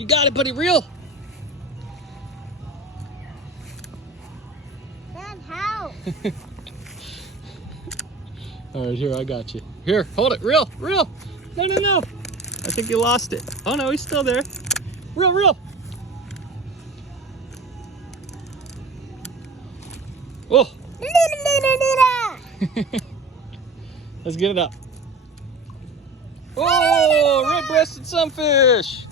You got it, buddy. Reel. Dad, how? All right, here, I got you. Here, hold it. Reel, reel. No, no, no. I think you lost it. Oh, no, he's still there. Reel, reel. Oh. Let's get it up. Oh, red-breasted sunfish.